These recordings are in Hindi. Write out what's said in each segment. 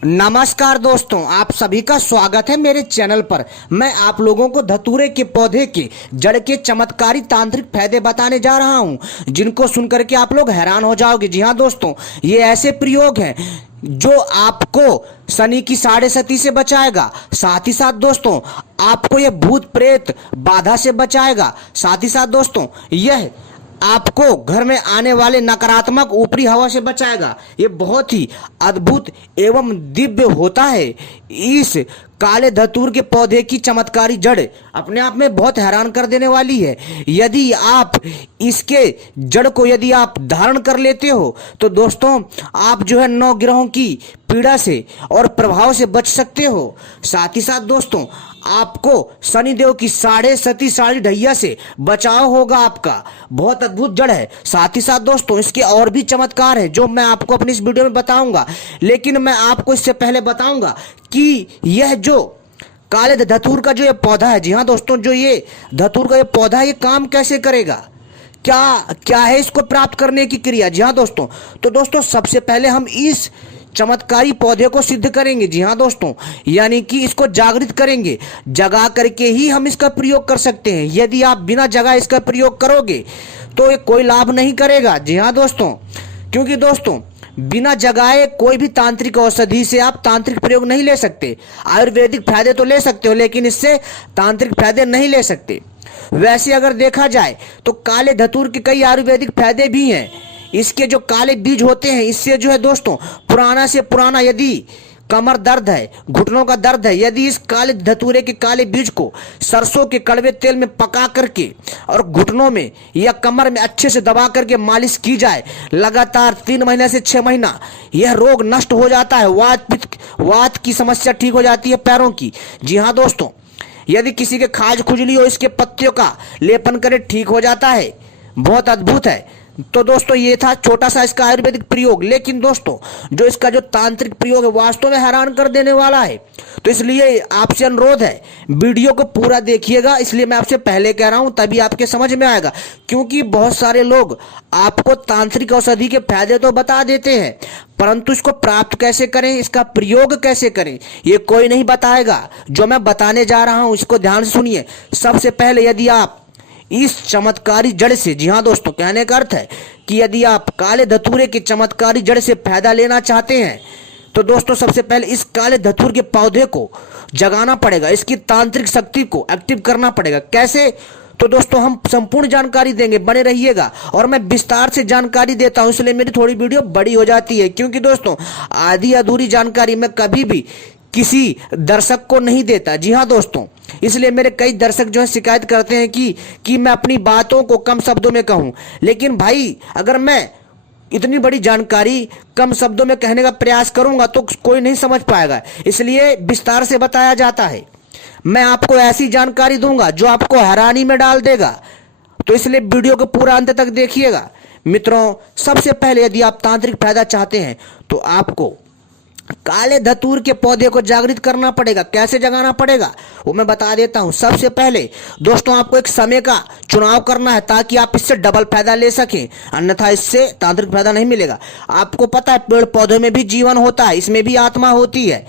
नमस्कार दोस्तों, आप सभी का स्वागत है मेरे चैनल पर। मैं आप लोगों को धतूरे के पौधे के जड़ के चमत्कारी तांत्रिक फायदे बताने जा रहा हूं, जिनको सुनकर के आप लोग हैरान हो जाओगे। जी हाँ दोस्तों, ये ऐसे प्रयोग हैं जो आपको शनि की साढ़े सती से बचाएगा। साथ ही साथ दोस्तों, आपको ये भूत प्रेत बाधा से बचाएगा। साथ ही साथ दोस्तों, यह आपको घर में आने वाले नकारात्मक ऊपरी हवा से बचाएगा। ये बहुत ही अद्भुत एवं दिव्य होता है। इस काले धतूर के पौधे की चमत्कारी जड़ अपने आप में बहुत हैरान कर देने वाली है। यदि आप इसके जड़ को यदि आप धारण कर लेते हो तो दोस्तों, आप जो है 9 ग्रहों की पीड़ा से और प्रभाव से बच सकते हो। साथ ही साथ दोस्तों, आपको शनिदेव की साढ़े सती साढ़े ढैया से बचाव होगा। आपका बहुत अद्भुत जड़ है। साथ ही साथ दोस्तों, इसके और भी चमत्कार है जो मैं आपको अपनी इस वीडियो में बताऊंगा। लेकिन मैं आपको इससे पहले बताऊंगा कि यह जो काले धतूर का जो ये पौधा है, जी हाँ दोस्तों, जो ये धतूर का ये पौधा है, ये काम कैसे करेगा, क्या क्या है इसको प्राप्त करने की क्रिया। जी हाँ दोस्तों, तो दोस्तों सबसे पहले हम इस चमत्कारी पौधे को सिद्ध करेंगे। जी हाँ दोस्तों, यानी कि इसको जागृत करेंगे। जगा करके ही हम इसका प्रयोग कर सकते हैं। यदि आप बिना जगा इसका प्रयोग करोगे तो ये कोई लाभ नहीं करेगा। जी हाँ दोस्तों, क्योंकि दोस्तों बिना जगाए कोई भी तांत्रिक औषधि से आप तांत्रिक प्रयोग नहीं ले सकते। आयुर्वेदिक फायदे तो ले सकते हो, लेकिन इससे तांत्रिक फायदे नहीं ले सकते। वैसे अगर देखा जाए तो काले धतूर के कई आयुर्वेदिक फायदे भी हैं। इसके जो काले बीज होते हैं, इससे जो है दोस्तों, पुराना से पुराना यदि कमर दर्द है, घुटनों का दर्द है, यदि इस काले धतूरे के काले बीज को सरसों के कड़वे तेल में पका करके और घुटनों में या कमर में अच्छे से दबा करके मालिश की जाए लगातार 3 महीने से 6 महीना, यह रोग नष्ट हो जाता है। वात की समस्या ठीक हो जाती है पैरों की। जी हाँ दोस्तों, यदि किसी के खाज खुजली हो, इसके पत्तियों का लेपन करे, ठीक हो जाता है। बहुत अद्भुत है। तो दोस्तों, ये था छोटा सा इसका आयुर्वेदिक प्रयोग। लेकिन दोस्तों, जो इसका जो तांत्रिक प्रयोग है, वास्तव में हैरान कर देने वाला है। तो इसलिए आपसे अनुरोध है, वीडियो को पूरा देखिएगा। इसलिए मैं आपसे पहले कह रहा हूं, तभी आपके समझ में आएगा। क्योंकि बहुत सारे लोग आपको तांत्रिक औषधि के फायदे तो बता देते हैं, परंतु इसको प्राप्त कैसे करें, इसका प्रयोग कैसे करें, ये कोई नहीं बताएगा। जो मैं बताने जा रहा हूं, इसको ध्यान से सुनिए। सबसे पहले यदि आप इस चमत्कारी जड़ से, जी हाँ दोस्तों, कहने का अर्थ है कि यदि आप काले धतूरे के चमत्कारी जड़ से फायदा लेना चाहते हैं तो दोस्तों, सबसे पहले इस काले धतूर के पौधे को जगाना पड़ेगा। इसकी तांत्रिक शक्ति को एक्टिव करना पड़ेगा। कैसे? तो दोस्तों, हम संपूर्ण जानकारी देंगे, बने रहिएगा। और मैं विस्तार से जानकारी देता हूं, इसलिए मेरी थोड़ी वीडियो बड़ी हो जाती है। क्योंकि दोस्तों, आधी अधूरी जानकारी मैं कभी भी किसी दर्शक को नहीं देता। जी हाँ दोस्तों, इसलिए मेरे कई दर्शक जो है शिकायत करते हैं कि मैं अपनी बातों को कम शब्दों में कहूं। लेकिन भाई, अगर मैं इतनी बड़ी जानकारी कम शब्दों में कहने का प्रयास करूंगा तो कोई नहीं समझ पाएगा। इसलिए विस्तार से बताया जाता है। मैं आपको ऐसी जानकारी दूंगा जो आपको हैरानी में डाल देगा। तो इसलिए वीडियो को पूरा अंत तक देखिएगा। मित्रों, सबसे पहले यदि आप तांत्रिक फायदा चाहते हैं तो आपको काले धतूर के पौधे को जागृत करना पड़ेगा। कैसे जगाना पड़ेगा वो मैं बता देता हूं। सबसे पहले दोस्तों, आपको एक समय का चुनाव करना है ताकि आप इससे डबल फायदा ले सकें, अन्यथा इससे तांत्रिक फायदा नहीं मिलेगा। आपको पता है, पेड़ पौधों में भी जीवन होता है, इसमें भी आत्मा होती है।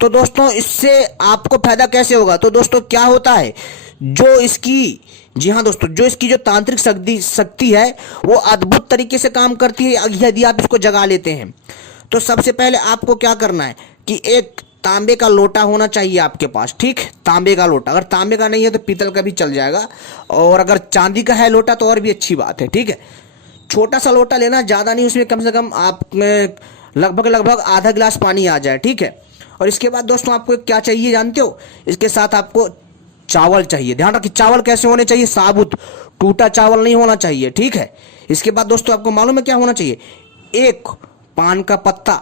तो दोस्तों, इससे आपको फायदा कैसे होगा? तो दोस्तों, क्या होता है, जो इसकी, जी हाँ दोस्तों, जो इसकी जो तांत्रिक शक्ति है वो अद्भुत तरीके से काम करती है यदि आप इसको जगा लेते हैं। तो सबसे पहले आपको क्या करना है कि एक तांबे का लोटा होना चाहिए आपके पास। ठीक, तांबे का लोटा। अगर तांबे का नहीं है तो पीतल का भी चल जाएगा, और अगर चांदी का है लोटा तो और भी अच्छी बात है। ठीक है, छोटा सा लोटा लेना, ज़्यादा नहीं, उसमें कम से कम आप में लगभग आधा गिलास पानी आ जाए। ठीक है, और इसके बाद दोस्तों, आपको क्या चाहिए जानते हो? इसके साथ आपको चावल चाहिए। ध्यान रखिए, चावल कैसे होने चाहिए? साबुत, टूटा चावल नहीं होना चाहिए। ठीक है, इसके बाद दोस्तों, आपको मालूम है क्या होना चाहिए? एक पान का पत्ता,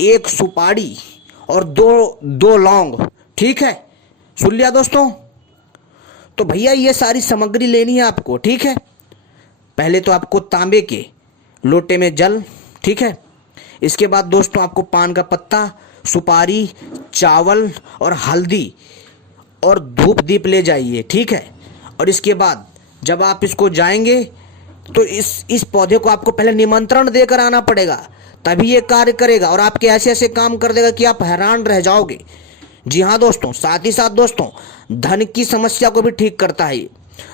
एक सुपारी और दो लौंग। ठीक है, सुन लिया दोस्तों? तो भैया, ये सारी सामग्री लेनी है आपको। ठीक है, पहले तो आपको तांबे के लोटे में जल। ठीक है, इसके बाद दोस्तों, आपको पान का पत्ता, सुपारी, चावल और हल्दी और धूप दीप ले जाइए। ठीक है, और इसके बाद जब आप इसको जाएंगे तो इस पौधे को आपको पहले निमंत्रण देकर आना पड़ेगा तभी ये कार्य करेगा और आपके ऐसे ऐसे काम कर देगा कि आप हैरान रह जाओगे। जी हाँ दोस्तों, साथ ही साथ दोस्तों धन की समस्या को भी ठीक करता है ये।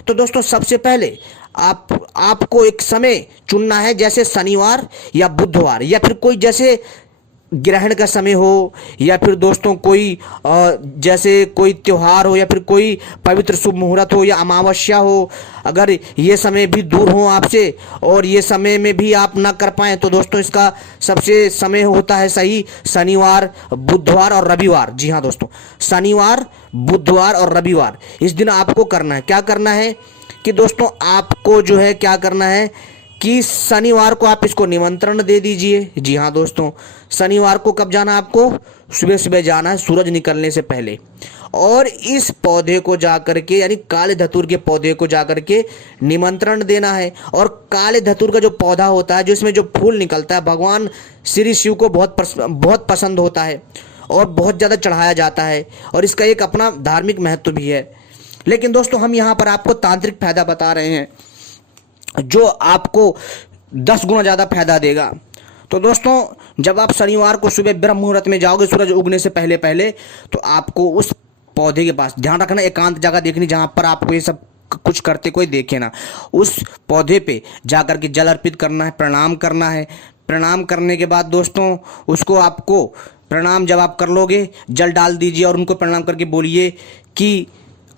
तो दोस्तों सबसे पहले आपको एक समय चुनना है, जैसे शनिवार या बुधवार या फिर कोई जैसे ग्रहण का समय हो, या फिर दोस्तों कोई जैसे कोई त्योहार हो, या फिर कोई पवित्र शुभ मुहूर्त हो, या अमावस्या हो। अगर ये समय भी दूर हो आपसे और ये समय में भी आप ना कर पाएँ तो दोस्तों इसका सबसे समय होता है सही शनिवार, बुधवार और रविवार। जी हाँ दोस्तों, शनिवार, बुधवार और रविवार इस दिन आपको करना है। क्या करना है कि दोस्तों आपको जो है क्या करना है कि शनिवार को आप इसको निमंत्रण दे दीजिए। जी हाँ दोस्तों, शनिवार को कब जाना, आपको सुबह सुबह जाना है सूरज निकलने से पहले, और इस पौधे को जाकर के यानी काले धतूर के पौधे को जाकर के निमंत्रण देना है। और काले धतूर का जो पौधा होता है, जो इसमें जो फूल निकलता है, भगवान श्री शिव को बहुत पसंद होता है और बहुत ज़्यादा चढ़ाया जाता है और इसका एक अपना धार्मिक महत्व भी है। लेकिन दोस्तों हम यहाँ पर आपको तांत्रिक फायदा बता रहे हैं जो आपको 10 गुना ज़्यादा फायदा देगा। तो दोस्तों जब आप शनिवार को सुबह ब्रह्म मुहूर्त में जाओगे सूरज उगने से पहले पहले, तो आपको उस पौधे के पास ध्यान रखना, एकांत जगह देखनी जहाँ पर आपको ये सब कुछ करते कोई देखे ना। उस पौधे पे जाकर के जल अर्पित करना है, प्रणाम करना है। प्रणाम करने के बाद दोस्तों उसको आपको प्रणाम जब आप कर लोगे, जल डाल दीजिए और उनको प्रणाम करके बोलिए कि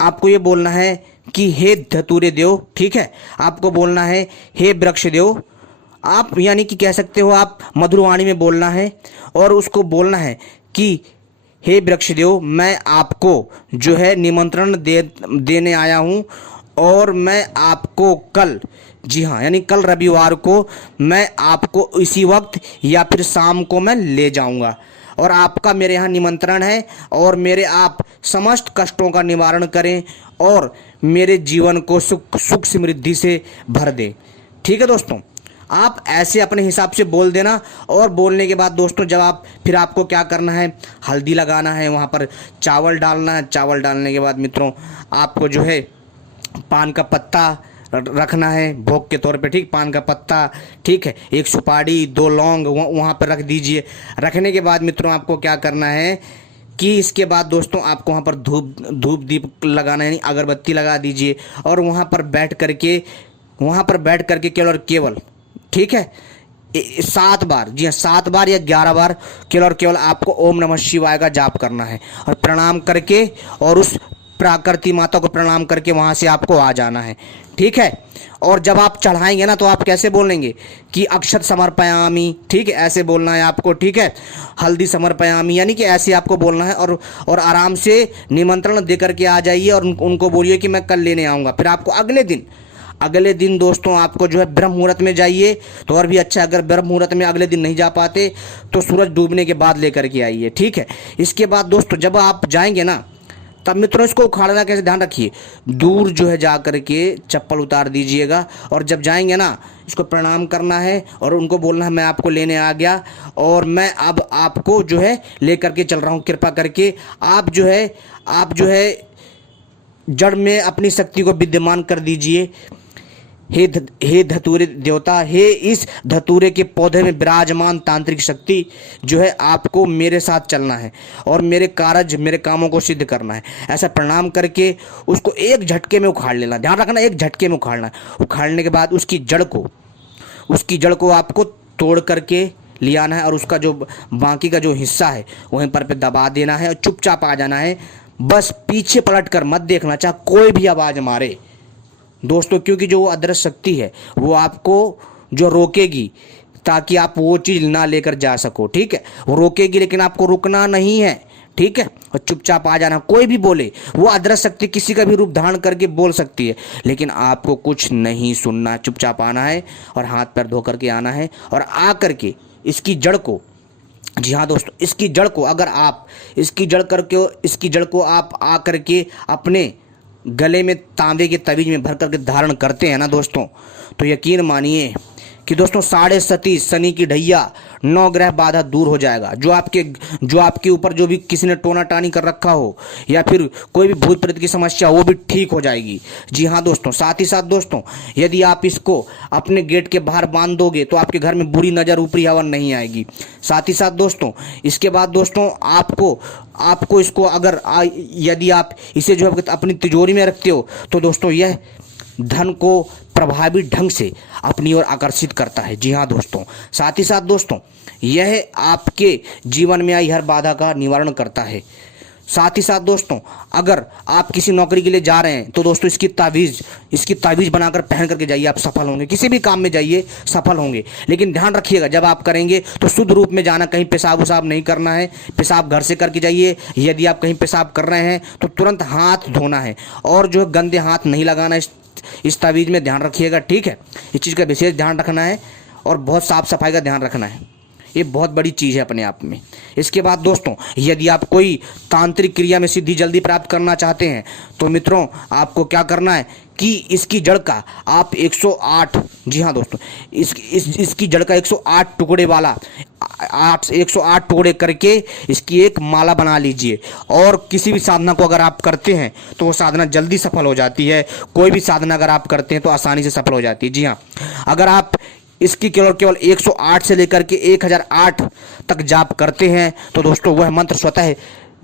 आपको ये बोलना है कि हे धतूरे देव, ठीक है, आपको बोलना है हे वृक्ष देव, आप यानी कि कह सकते हो आप मधुरवाणी में बोलना है और उसको बोलना है कि हे वृक्ष देव, मैं आपको जो है निमंत्रण देने आया हूँ और मैं आपको कल, जी हाँ यानी कल रविवार को मैं आपको इसी वक्त या फिर शाम को मैं ले जाऊँगा और आपका मेरे यहाँ निमंत्रण है और मेरे आप समस्त कष्टों का निवारण करें और मेरे जीवन को सुख समृद्धि से भर दें। ठीक है दोस्तों, आप ऐसे अपने हिसाब से बोल देना। और बोलने के बाद दोस्तों जब आप फिर आपको क्या करना है, हल्दी लगाना है, वहाँ पर चावल डालना है। चावल डालने के बाद मित्रों आपको जो है पान का पत्ता रखना है भोग के तौर पे, ठीक, पान का पत्ता, ठीक है, एक सुपारी, 2 लौंग वहाँ पर रख दीजिए। रखने के बाद मित्रों आपको क्या करना है कि इसके बाद दोस्तों आपको वहाँ पर धूप दीप लगाना है, यानी अगरबत्ती लगा दीजिए और वहाँ पर बैठ करके केवल और केवल, ठीक है, 7 बार, जी हाँ 7 बार या 11 बार केवल और केवल आपको ओम नमः शिवाय का जाप करना है और प्रणाम करके और उस प्राकृति माता को प्रणाम करके वहाँ से आपको आ जाना है। ठीक है, और जब आप चढ़ाएंगे ना तो आप कैसे बोलेंगे कि अक्षत समर्पयामी, ठीक है, ऐसे बोलना है आपको, ठीक है, हल्दी समर्पयामी, यानी कि ऐसे आपको बोलना है और आराम से निमंत्रण दे करके आ जाइए और उनको बोलिए कि मैं कल लेने आऊँगा। फिर आपको अगले दिन दोस्तों आपको जो है ब्रह्म मुहूर्त में जाइए तो और भी अच्छा। अगर ब्रह्म मुहूर्त में अगले दिन नहीं जा पाते तो सूरज डूबने के बाद लेकर के आइए। ठीक है, इसके बाद दोस्तों जब आप जाएंगे ना तब मित्रों इसको उखाड़ना कैसे, ध्यान रखिए, दूर जो है जा कर के चप्पल उतार दीजिएगा और जब जाएंगे ना इसको प्रणाम करना है और उनको बोलना है मैं आपको लेने आ गया और मैं अब आपको जो है लेकर के चल रहा हूँ, कृपा करके आप जो है जड़ में अपनी शक्ति को विद्यमान कर दीजिए। हे धतूरे देवता, हे इस धतूरे के पौधे में विराजमान तांत्रिक शक्ति, जो है आपको मेरे साथ चलना है और मेरे कामों को सिद्ध करना है। ऐसा प्रणाम करके उसको एक झटके में उखाड़ लेना, ध्यान रखना, एक झटके में उखाड़ना। उखाड़ने के बाद उसकी जड़ को आपको तोड़ करके ले आना है और उसका जो बाकी का जो हिस्सा है वहीं पर पे दबा देना है और चुपचाप आ जाना है। बस पीछे पलट कर मत देखना, चाहे कोई भी आवाज़ मारे दोस्तों, क्योंकि जो वो अदृश्य शक्ति है वो आपको जो रोकेगी ताकि आप वो चीज़ ना लेकर जा सको। ठीक है, वो रोकेगी लेकिन आपको रुकना नहीं है। ठीक है, और चुपचाप आ जाना। कोई भी बोले, वो अदृश्य शक्ति किसी का भी रूप धारण करके बोल सकती है, लेकिन आपको कुछ नहीं सुनना, चुपचाप आना है और हाथ पैर धो करके आना है और आ करके इसकी जड़ को, जी हाँ दोस्तों, इसकी जड़ को आप आ करके अपने गले में तांबे के तवीज में भर करके धारण करते हैं ना दोस्तों, तो यकीन मानिए कि दोस्तों 37 शनि की ढैया, 9 ग्रह बाधा दूर हो जाएगा। जो आपके ऊपर जो भी किसी ने टोना टानी कर रखा हो या फिर कोई भी भूत प्रेत की समस्या, वो भी ठीक हो जाएगी। जी हाँ दोस्तों, साथ ही साथ दोस्तों, यदि आप इसको अपने गेट के बाहर बांध दोगे तो आपके घर में बुरी नज़र, ऊपरी हवा नहीं आएगी। साथ ही साथ दोस्तों, इसके बाद दोस्तों आपको इसको अगर यदि आप इसे जो है अपनी तिजोरी में रखते हो तो दोस्तों यह धन को प्रभावी ढंग से अपनी ओर आकर्षित करता है। जी हाँ दोस्तों, साथ ही साथ दोस्तों, यह आपके जीवन में आई हर बाधा का निवारण करता है। साथ ही साथ दोस्तों, अगर आप किसी नौकरी के लिए जा रहे हैं तो दोस्तों इसकी तावीज़ बनाकर पहन करके जाइए, आप सफल होंगे। किसी भी काम में जाइए, सफल होंगे। लेकिन ध्यान रखिएगा, जब आप करेंगे तो शुद्ध रूप में जाना, कहीं पेशाब उसाब नहीं करना है। पेशाब घर से करके जाइए। यदि आप कहीं पेशाब कर रहे हैं तो तुरंत हाथ धोना है और जो है गंदे हाथ नहीं लगाना है इस तावीज़ में, ध्यान रखिएगा, ठीक है। इस चीज़ का विशेष ध्यान रखना है और बहुत साफ सफाई का ध्यान रखना है। ये बहुत बड़ी चीज़ है अपने आप में। इसके बाद दोस्तों, यदि आप कोई तांत्रिक क्रिया में सिद्धि जल्दी प्राप्त करना चाहते हैं तो मित्रों आपको क्या करना है कि इसकी जड़ का आप 108, जी हाँ दोस्तों, इसकी जड़ का 108 टुकड़े वाला 108 टुकड़े करके इसकी एक माला बना लीजिए। और किसी भी साधना को अगर आप करते हैं तो वो साधना जल्दी सफल हो जाती है। कोई भी साधना अगर आप करते हैं तो आसानी से सफल हो जाती है। जी हाँ, अगर आप इसकी केवल 108 से लेकर के 1008 तक जाप करते हैं तो दोस्तों वह मंत्र स्वतः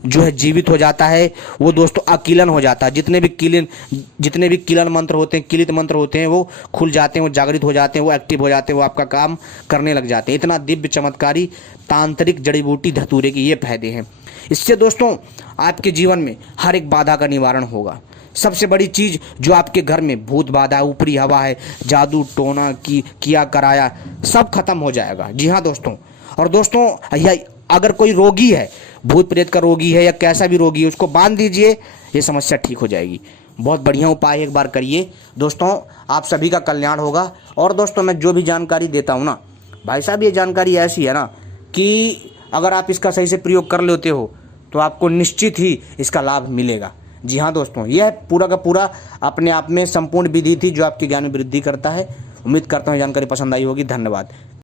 जो है जीवित हो जाता है। वो दोस्तों अकीलन हो जाता है। जितने भी किलन मंत्र होते हैं, किलित मंत्र होते हैं, वो खुल जाते हैं, वो जागृत हो जाते हैं, वो एक्टिव हो जाते हैं, वो आपका काम करने लग जाते हैं। इतना दिव्य चमत्कारी तांत्रिक जड़ी बूटी धतूरे के ये फायदे हैं। इससे दोस्तों आपके जीवन में हर एक बाधा का निवारण होगा। सबसे बड़ी चीज़, जो आपके घर में भूत बाधा, ऊपरी हवा है, जादू टोना किया कराया, सब खत्म हो जाएगा। जी हाँ दोस्तों, और दोस्तों अगर कोई रोगी है, भूत प्रेत का रोगी है या कैसा भी रोगी है, उसको बांध दीजिए, ये समस्या ठीक हो जाएगी। बहुत बढ़िया उपाय, एक बार करिए दोस्तों, आप सभी का कल्याण होगा। और दोस्तों मैं जो भी जानकारी देता हूँ ना भाई साहब, ये जानकारी ऐसी है ना कि अगर आप इसका सही से प्रयोग कर लेते हो तो आपको निश्चित ही इसका लाभ मिलेगा। जी हाँ दोस्तों, यह पूरा का पूरा अपने आप में संपूर्ण विधि थी जो आपके ज्ञान में वृद्धि करता है। उम्मीद करता हूँ जानकारी पसंद आई होगी। धन्यवाद।